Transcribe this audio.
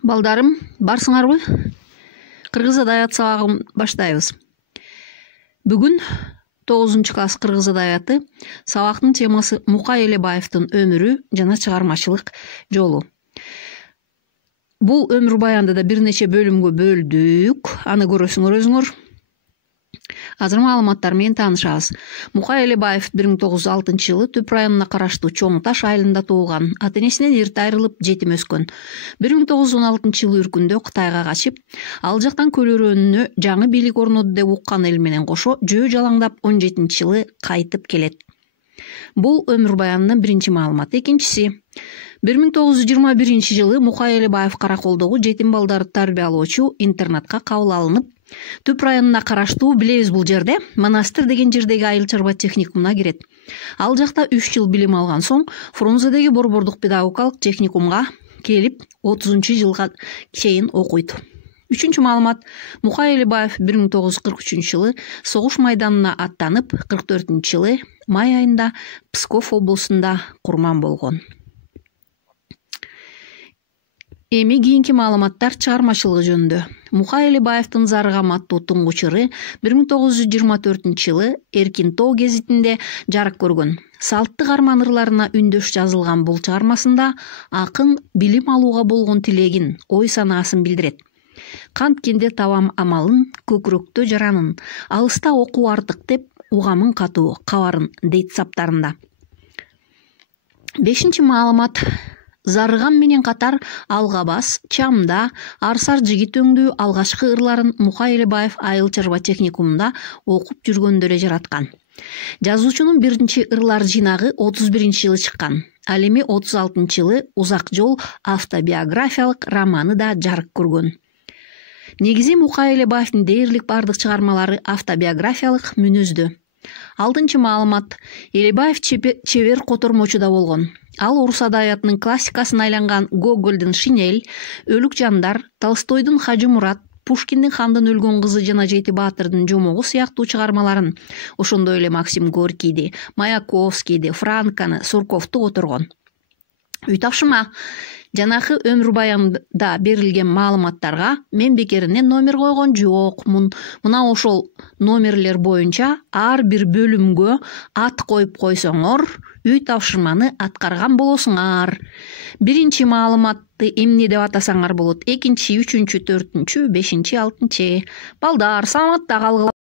Балдарым, барсыңарбы? Кыргыз адабият сабагын баштайбыз. Бүгүн 9 класс кыргыз адабияты сабактын темасы Мукай Элебаевдин өмүрү жана чыгармачылык жолу. Бул өмүр баянды да бир нече бөлүмгө бөлдүк. Аны көрөсүңөр өзүңөр. Азыр маалыматтар менен таанышабыз. Мукай Элебаев 1906 жылы Түп районуна караштуу Чоң Таш айылында туулган. Ата-энесинен эрте айрылып, жетим өскөн. 1916 жылы үркүндө Кытайга качып, ал жактан көлөрөнүнө жаңы бийлик орноду деп уккан эл менен кошо жөө жалаңдап 17 жылы кайтып келет. Бул өмүр баянынын биринчи маалыматы. Экинчиси 1921 жылы Мукай Элебаев Караколдогу жетим балдарды тарбиялоочу интернатка кабыл алынып, Түп районуна караштуу билебиз бул жерде Монастыр деген жердеги айыл чарба техникумуна кирет. Ал жакта 3 жыл билим алган соң Фрунзедеги борбордук педагогикалык техникумга келип 30 жылга чейин окуйт. Үчүнчү маалымат. Мукай Элебаев 1943 жылы согуш майданына аттанып, 44 жылы май айында Псков облусунда курман болгон. Эми кийинки маалыматтар чыгармачылыгы жөнүндө. Мукай Элебаевдин Зарыгам аттуу туңгучуры 1924 жылы Эркин Тоо гезитинде жарык көргөн. Салттык арман ырларына үндөш жазылган бул чыгармасында акын билим алууга болгон тилегин, ой санаасын билдирет. Канткенде табам амалын, көкүрөктө жаранын, алыста окуу артык деп угамын катуу кабарын дейт саптарында. 5-чи маалымат. Зарыгам менен катар Алгабас, Чамда, Арсар жигит өңдүү алгачкы ырларын Мукай Элебаев айыл чарба техникумунда окуп жүргөндө эле жараткан. Жазуучунун биринчи ырлар жинагы 31 жылы чыккан. Ал эми 36 жылы Узак жол автобиографиялык романы да жарык көргөн. Негизи Мукай Элебаевдин дээрлик бардык чыгармалары автобиографиялык мүнөздө. 6-чы маалымат. Элебаев чебер котормочу да болгон. Ал орус адабиятынын классикасына айланган Гогольдун Шинель, Өлүк жандар, Толстойдун Хажы Мурат, Пушкиндин Хандын өлгөн кызы жана Жети баатырдын жомогу сыяктуу чыгармаларын, ошондой эле Максим Горькийди, Маяковскийди, Франканы, Сурковду которгон. Үй тапшырма. Жанакы өмүр баянында берилген маалыматтарга мен бекеринен номер койгон жок. Мына ошол номерлер боюнча ар бир бөлүмгө ат коюп койсоңор, үй тапшырманы аткарган болосуңар. Биринчи маалыматты эмне деп атасаңар болот. Экинчи, үчүнчү, төртүнчү, бешинчи, алтынчы. Балдар, саламатта калгыла.